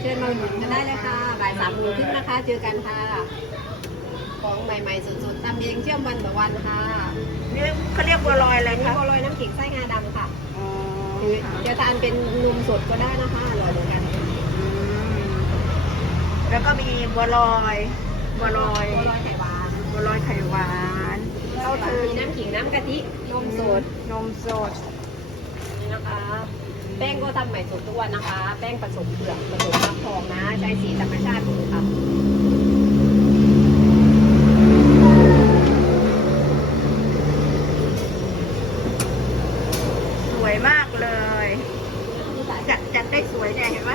เชิญมาอุดหนุนกันได้เลยค่ะ บ่ายสามโมงครึ่งนะคะ เจอกันค่ะ ของใหม่ๆสดๆตำเองเชื่อมวันต่อวันค่ะนี่เขาเรียกบัวลอยอะไรอันนี้คะบัวลอยน้ำขิงไส้งาดำค่ะอ๋อหรือค่ะจะทานเป็นนมสดก็ได้นะคะอร่อยเหมือนกันอืมแล้วก็มีบัวลอยบัวลอยบัวลอยไข่หวานบัวลอยไข่หวานข้าวถึงน้ำขิงน้ำกะทินมสดนมสดนี่นะคะ แป้งก็ทำใหม่สดทุกวันนะคะ แป้งผสมเปลือกผสมฟักทองนะ ใช้สีธรรมชาติหมดเลยค่ะสวยมากเลยจัดจัดได้สวยเนี่ยเห็นไหม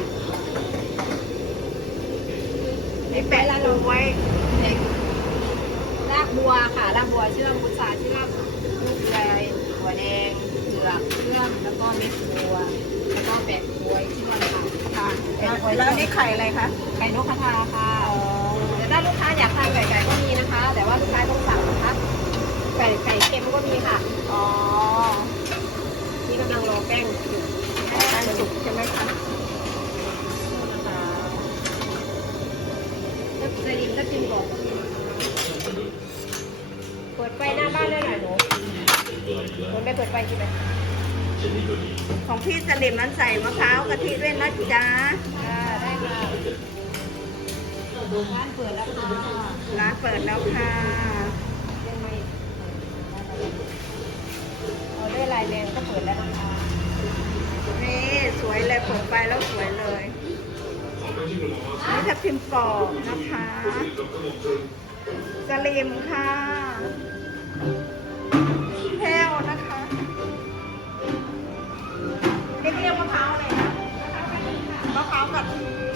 นี่แปะลงไว้เด็กรากบัวค่ะรากบัวเชื่อมพุทราเชื่อมลูกเลยหัวแดงเผือกเชื่อมแล้วก็เม็ดบัว แล้วก็แปะบัวเชื่อมค่ะค่ะแล้วนี่ไข่อะไรคะไก่นกกระทาค่ะแต่ถ้าลูกค้าอยากทานไก่ไก่ก็มีนะคะ แต่ว่าลูกค้าต้องสั่งนะคะไก่ไก่เค็มก็มีค่ะ อ๋อ นี่กำลังรอแป้งอยู่แป้งสุกใช่ไหมคะนะคะถ้าจะยิมถ้าจิมบอกก็มีเปิดไฟหน้าบ้านได้หน่อยหนูคนไปเปิดไฟกินไหม ของพี่สลิมนั้นใส่มะพร้าวกะทิด้วยนะจ๊ะอ่าได้ค่ะบ้านเปิดแล้วค่ะร้านเปิดแล้วค่ะยังไม่ออเดอร์ไลน์แมนก็เปิดแล้วนะคะนี่สวยเลยผมไปแล้วสวยเลยนี่ถ้าพิมพ์กรอบนะคะสลิมค่ะ เรียกมะพร้าวอะไรนะมะพร้าวกะทิ